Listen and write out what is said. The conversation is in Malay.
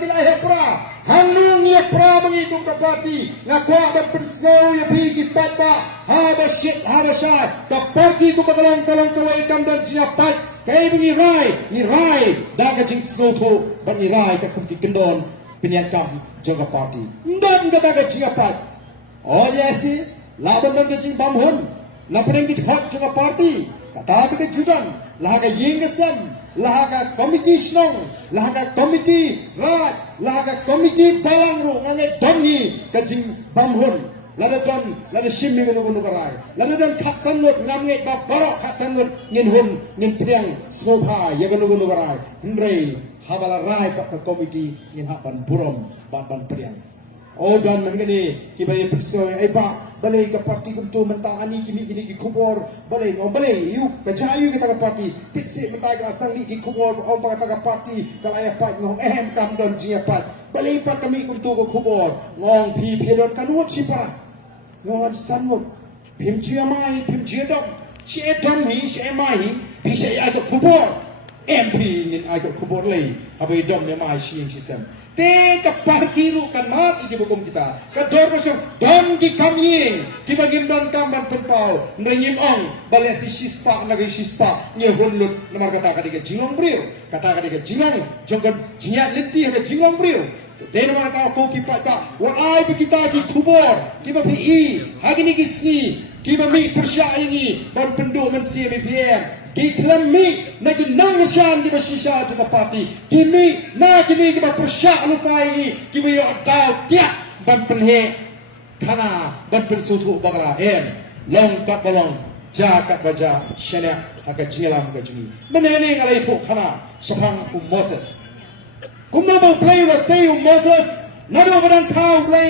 kilai hepra hang lung ye pra mengitung ke parti ngakwa dan pensau ye pergi paitbah haba shit haba syai ke parti tu bakalang kawai kam dan iapait kai bunyi rai daga jing soto bani rai ka kumki kendon penyakam jaga parti ndan ka daga iapait oh yesi laban dan jing bamhun na perengit hot jaga parti kata ke judan laga yingasam laga komiti snong laga komiti rat laga komiti balang ru ngange dongi ka jing bamhun lada shimmi gunu karai lada khaksan lut ngamnge ba barok khaksan lut ngin priang sopha ya gunu karai ndrei habala rai ka komiti ngin hapan burom ban priang oh dan mengene kibai perso ai ba balai ka parti kumtu mentang ani gini ki kubor balai yu ka jayu kita ka parti tiksi mentai ka asang ni ki kubor om ka ka parti kalaya pat ngong ehem kam don iapait balai pat kami kumtu ko kubor ngong pi pedon kanut sipa ngong sanut pim chia mai pim chia dok she dom hi she mai pi she ai ko kubor MP nin ai ko kubor lei abai dom ne mai shi sem te ka parti ru kan mat di hukum kita ka dor masuk don di kami ki bagin don kamban penpau nrengim ong balai si shispa nagi shispa nye hunlut namar kata ka jingong brio kata ka jingong jongkan jinyat lenti ha jingong brio te namar ka ko ki paitbah wa ai bi kita di kubor ki ba pi hagi ni kisni ki ba mi pynshai ini ban penduk men VPP ki klami na ginang syan di basisya sa parti kimi na kini ki persya lupa ini ki yo tau tiak ban penhe kana ban pensutu bagala long kat bolong jakat baja syanak aga jilam ga jini menene ngalai tu kana sapang Moses kumno play wa say Moses nado badan kau play